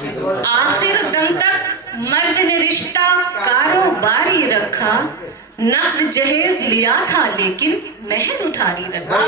आखिर दम तक मर्द ने रिश्ता कारोबारी रखा, नक्द जहेज लिया था लेकिन महर उधारी रखा।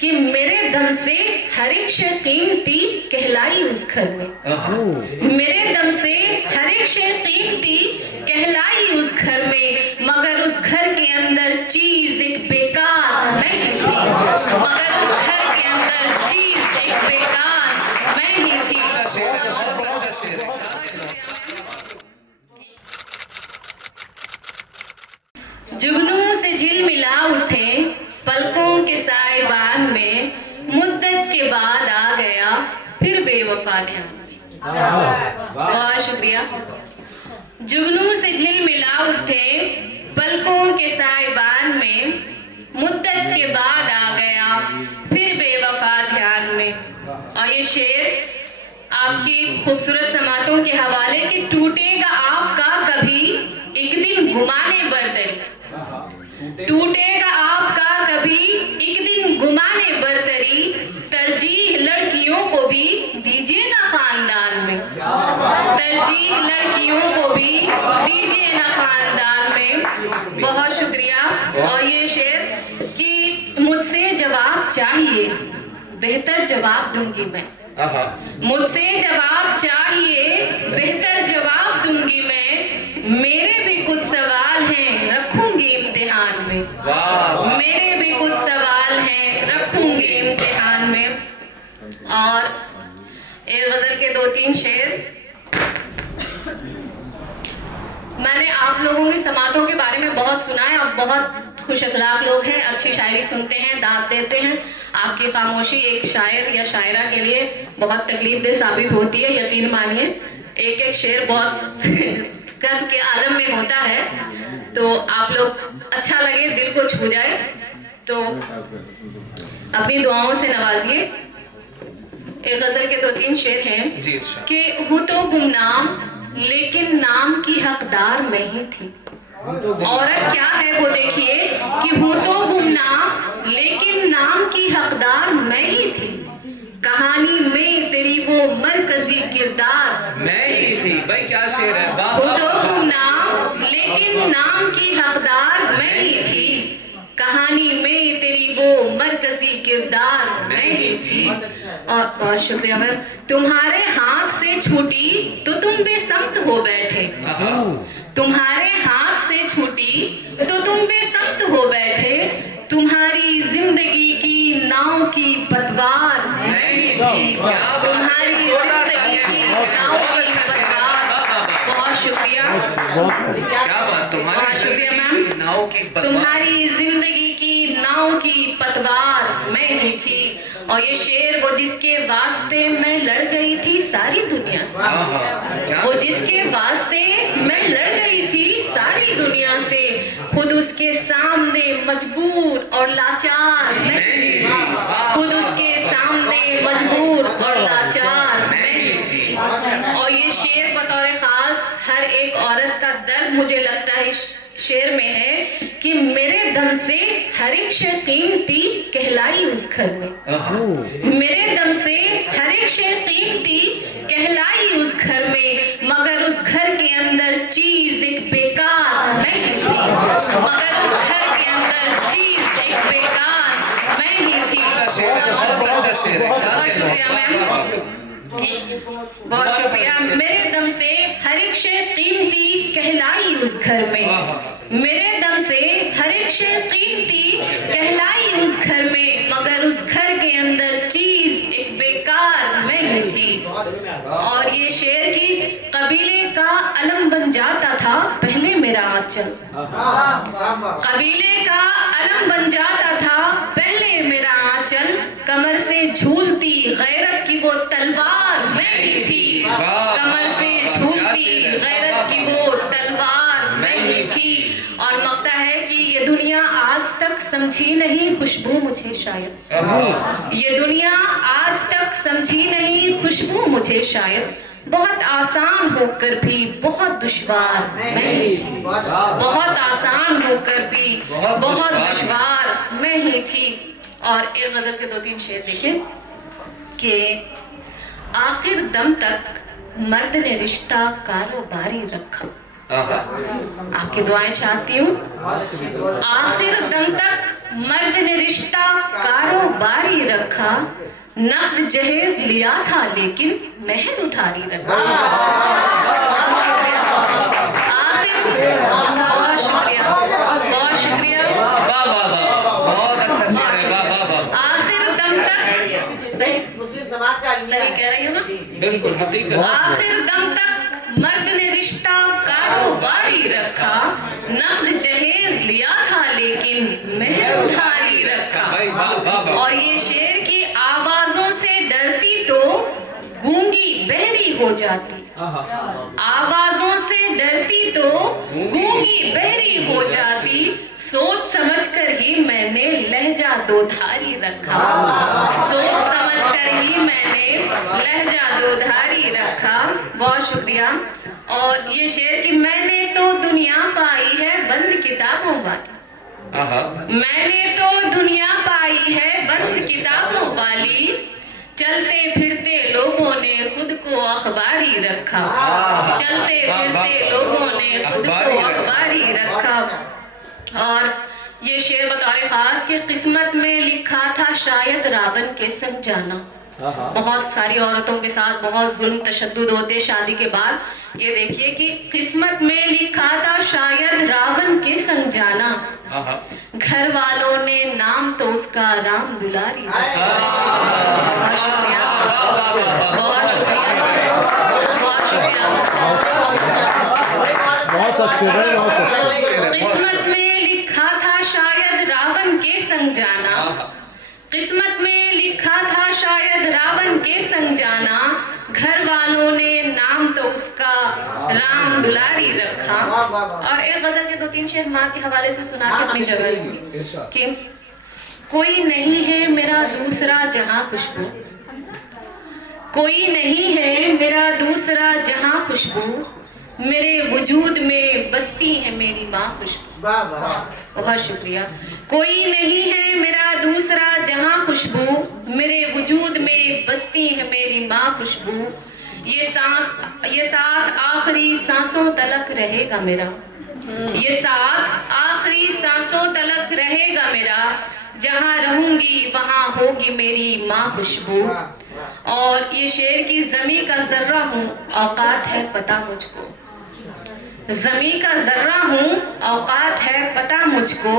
कि मेरे दम से हर एक शय कीमती कहलाई उस घर में, मेरे दम से हर एक शय कीमती कहलाई उस घर में, मगर उस घर के अंदर चीज एक बेकार मैं ही थी, मगर उस घर के अंदर चीज एक बेकार मैं ही थी। जुगनू से झिलमिला उठे पलकों के साइबान में, मुद्दत के बाद आ गया फिर बेवफा ध्यान में। बहुत शुक्रिया। जुगनू से झिलमिला उठे पलकों के साइबान में, मुद्दत के बाद आ गया फिर बेवफा ध्यान में। और ये शेर आपकी खूबसूरत समातों के हवाले कि टूटेगा आपका कभी एक दिन गुमाने बरतरी, टूटेगा आपका कभी एक दिन गुमाने बरतरी, तरजीह लड़कियों को भी दीजिए ना खानदान में, तरजीह लड़कियों को भी दीजिए ना खानदान में। बहुत शुक्रिया। और ये शेर कि मुझसे जवाब चाहिए बेहतर जवाब दूंगी मैं, मुझसे जवाब चाहिए बेहतर जवाब दूंगी मैं, मेरे भी कुछ सवाल हैं रखूंगी इम्तिहान में, मेरे भी कुछ सवाल हैं रखूंगी इम्तिहान में। और एक गजल के 2-3 शेर। मैंने आप लोगों की समातों के बारे में बहुत सुना है, आप बहुत खुश अखलाक लोग हैं, अच्छी शायरी सुनते हैं, दाद देते हैं। आपकी खामोशी एक शायर या शायरा के लिए बहुत तकलीफदेह साबित होती है, यकीन मानिए। एक एक शेर बहुत कर्ब के आलम में होता है, तो आप लोग अच्छा लगे, दिल को छू जाए तो अपनी दुआओं से नवाजिए। एक गजल के 2-3 शेर हैं कि हूँ तो गुमनाम लेकिन नाम की हकदार मैं ही थी। औरत क्या है वो देखिए कि हूँ तो गुमनाम लेकिन नाम की हकदार मैं ही थी, कहानी में तेरी वो मरकजी किरदार मैं ही थी। भाई क्या शेर है। हूँ तो गुमनाम लेकिन नाम की हकदार मैं ही थी, कहानी में तेरी वो मरकजी किरदार मैं ही थी। और बहुत शुक्रिया मैम। तुम्हारे हाथ से छूटी तो तुम बेसमत हो बैठे, तुम्हारे हाथ से छूटी तो तुम बेसमत हो बैठे, तुम्हारी जिंदगी की नाव की पतवार मैं ही थी, तुम्हारी जिंदगी की नाव की पतवार। बहुत शुक्रिया। क्या बात। बहुत शुक्रिया मैम। तुम्हारी जिंदगी की नाव की पतवार मैं ही थी। और ये शेर वो जिसके वास्ते मैं लड़ गई थी सारी दुनिया से, वो जिसके वास्ते मैं लड़ गई थी सारी दुनिया से, खुद उसके सामने मजबूर और लाचार मैं ही थी, खुद उसके सामने मजबूर और लाचार मैं ही थी। और ये शेर बतौर खास हर एक औरत का दर्द मुझे लगता है इस शेर में है कि मेरे दम से हर एक शय कीमती कहलाई उस घर में, मेरे दम से हर एक शय कीमती कहलाई उस घर में, मगर उस घर के अंदर चीज एक बेकार मैं ही थी, मगर उस घर के अंदर चीज एक बेकार मैं ही थी। बहुत शुक्रिया मैम, बहुत शुक्रिया। मेरे दम से हर एक शय कीमती कहलाई उस घर में, मेरे दम से हर एक शय कीमती कहलाई उस घर में, मगर उस घर के अंदर चीज एक बेकार मैं ही थी। और ये शेर की कबीले का अलम बन जाता था पहले मेरा आंचल, कबीले का अलम बन जाता था पहले मेरा आंचल, कमर से झूलती गैरत की वो तलवार मैं ही थी, कमर से झूलती गैरत की वो तलवार मैं ही थी। और लगता है कि ये दुनिया आज तक समझी नहीं खुशबू मुझे शायद, ये दुनिया आज तक समझी नहीं खुशबू मुझे शायद, बहुत आसान होकर भी बहुत दुश्वार मैं ही थी, बहुत आसान होकर भी बहुत दुश्वार मैं ही थी। और एक गजल के 2-3 शेर देखिए कि आखिर दम तक मर्द ने रिश्ता कारोबारी रखा। आपकी दुआएं चाहती हूँ। आखिर दम तक मर्द ने रिश्ता कारोबारी रखा, नकद जहेज लिया था लेकिन मेहर उधारी रखा। बहुत शुक्रिया, बहुत शुक्रिया। वाह वाह वाह, बहुत अच्छा शेर है, वाह वाह वाह। आखिर दम तक मुस्लिम समाज का सही कह रही हूँ ना? बिल्कुल हकीकत। आखिर दम तक मर्द ने रिश्ता कारोबारी रखा, नकद जहेज लिया था लेकिन मेहर उधारी रखा। भाई वाह वाह वाह। और ये शेर की आवाजों से डरती तो गूंगी बहरी हो जाती, आवाजों से डरती तो गूंगी बहरी हो जाती, सोच समझकर ही मैंने लहजा दोधारी रखा, सोच समझकर ही मैंने लहजा दोधारी रखा। बहुत शुक्रिया। और ये शेर कि मैंने तो दुनिया पाई है बंद किताबों वाली, मैंने तो दुनिया पाई है बंद किताबों वाली, चलते फिरते लोगों ने खुद को अखबारी रखा, चलते फिरते लोगों ने खुद को अखबारी रखा। और ये शेर बतौर खास कि किस्मत में लिखा था शायद रावण के संग जाना। बहुत सारी औरतों के साथ बहुत जुल्म तशद्दुद होते शादी के बाद। ये देखिए कि किस्मत में लिखा था शायद रावण के संग जाना, घर वालों ने नाम तो उसका राम दुलारी रखा। बहुत शुक्रिया, बहुत शुक्रिया, बहुत शुक्रिया। बहुत अच्छे, बहुत अच्छे। किस्मत में लिखा था शायद रावण के संग जाना, किस्मत में लिखा था शायद रावण के संग जाना, घर वालों ने नाम तो उसका राम दुलारी रखा। और एक गजल के 2-3 शेर माँ के हवाले से सुना के अपनी जगह लूंगी कि कोई नहीं है मेरा दूसरा जहां खुशबू, कोई नहीं है मेरा दूसरा जहां खुशबू, मेरे वजूद में बसती है मेरी माँ खुशबू। बहुत शुक्रिया। कोई नहीं है मेरा दूसरा जहां खुशबू, मेरे वजूद में बसती है मेरी माँ खुशबू, ये साथ आखिरी सांसों तलक रहेगा मेरा, ये साथ आखिरी सांसों तलक रहेगा मेरा, जहां रहूंगी वहां होगी मेरी माँ खुशबू। और ये शेर की ज़मी का जर्रा हूँ औकात है पता मुझको, ज़मी का जर्रा हूँ औकात है पता मुझको,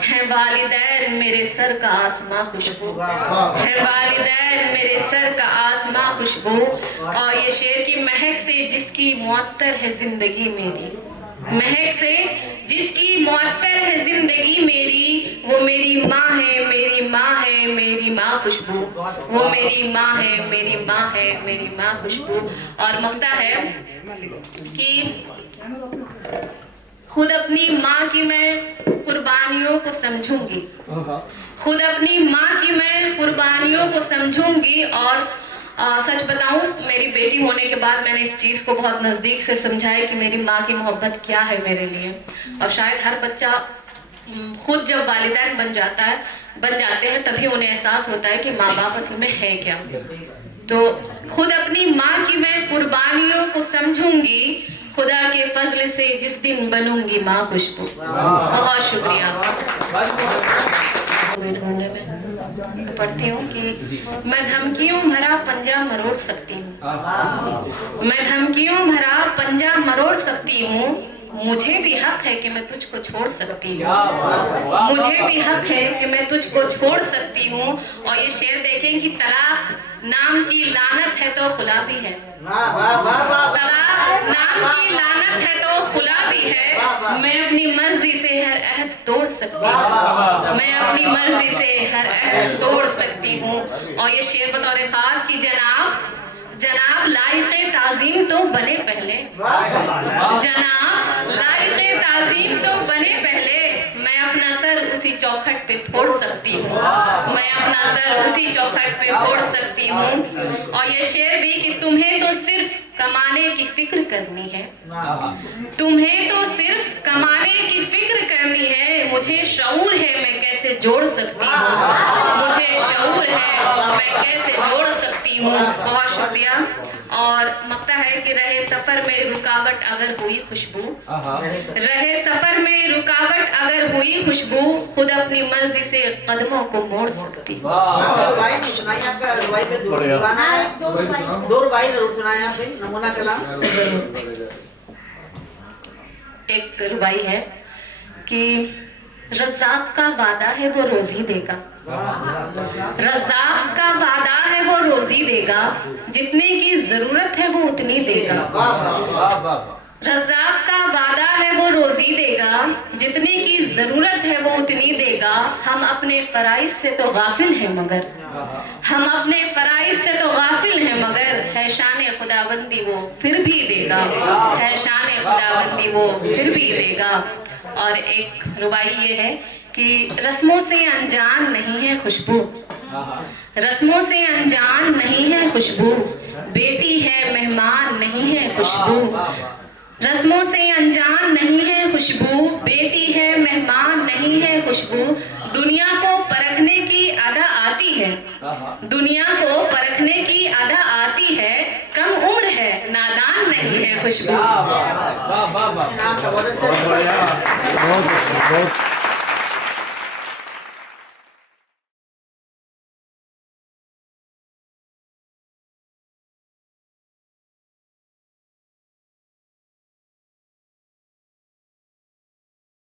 है वालिदैन मेरे सर का आसमां खुशबू, है वालिदैन मेरे सर का आसमां खुशबू। और ये शेर की महक से जिसकी मुअत्तर है जिंदगी मेरी, महक से जिसकी मुअत्तर है जिंदगी मेरी, वो मेरी माँ है मेरी माँ है मेरी माँ खुशबू, वो मेरी माँ है मेरी माँ है मेरी माँ खुशबू। और मक्ता है कि खुद अपनी माँ की मैं कुर्बानियों को समझूंगी, खुद अपनी माँ की मैं कुर्बानियों को समझूंगी। और सच बताऊं मेरी बेटी होने के बाद मैंने इस चीज़ को बहुत नज़दीक से समझा है कि मेरी माँ की मोहब्बत क्या है मेरे लिए। और शायद हर बच्चा खुद जब वालिदैन बन जाते हैं तभी उन्हें एहसास होता है कि माँ बाप असल में है क्या। तो खुद अपनी माँ की मैं कुर्बानियों को समझूंगी, खुदा के फजल से जिस दिन बनूंगी माँ खुशबू। बहुत शुक्रिया। ढूंढने में पढ़ती हूँ कि मैं धमकियों भरा पंजा मरोड़ सकती हूँ, मैं धमकियों भरा पंजा मरोड़ सकती हूँ, मुझे भी हक है कि मैं तुझको छोड़ सकती हूँ, मुझे भी हक है कि मैं तुझको छोड़ सकती हूँ। और ये शेर देखें कि तलाक नाम की लानत है तो खुला भी है, तलाक नाम की लानत है तो खुला भी है, मैं अपनी मर्जी से हर अहद तोड़ सकती हूँ, मैं अपनी मर्जी से हर अहद तोड़ सकती हूँ। और ये शेर बतौर खास की जनाब लाइक़े ताज़ीम तो बने पहले, जनाब लाइक़े ताज़ीम तो बने पहले, मैं अपना सर उसी चौखट पे फोड़ सकती हूँ, मैं अपना सर उसी चौखट पे फोड़ सकती हूँ। और ये शेर भी कि तुम्हें तो तो सिर्फ कमाने की फिक्र करनी है, तुम्हें तो सिर्फ कमाने की फिक्र करनी है। मुझे शऊर है मैं कैसे जोड़ सकती हूँ, मुझे शऊर है मैं कैसे जोड़ सकती हूँ। बहुत शुक्रिया। और मकता है कि रहे सफर में रुकावट अगर हुई खुशबू, रहे सफर में रुकावट अगर हुई खुशबू, खुद अपनी मर्जी से कदमों को मोड़ सकती हूँ। रुबाई नहीं सुनाई आपका, रुबाई पे दो रुबाई जरूर सुनाए आप, नमूना कलाम। एक रुबाई है कि रज़ाक का वादा है वो रोजी देगा, रज़ाक का वादा है वो रोजी देगा, जितने की जरूरत है वो उतनी देगा। रज़ाक का वादा है वो रोजी देगा, जितने की जरूरत है वो उतनी देगा। हम अपने फराइज से तो गाफिल हैं मगर, हम अपने फराइज से तो गाफिल हैं मगर, है शान खुदाबंदी वो फिर भी देगा, है शान खुदाबंदी वो फिर भी देगा। और एक रुबाई ये है कि रस्मों से अनजान नहीं है खुशबू, रस्मों से अनजान नहीं है खुशबू, बेटी है मेहमान नहीं है खुशबू। रस्मों से अनजान नहीं है खुशबू, बेटी है मेहमान नहीं है खुशबू। दुनिया को परखने की अदा आती है, दुनिया को परखने की अदा आती है, कम उम्र है नादान नहीं है खुशबू। नाम का बहुत अच्छा। बहुत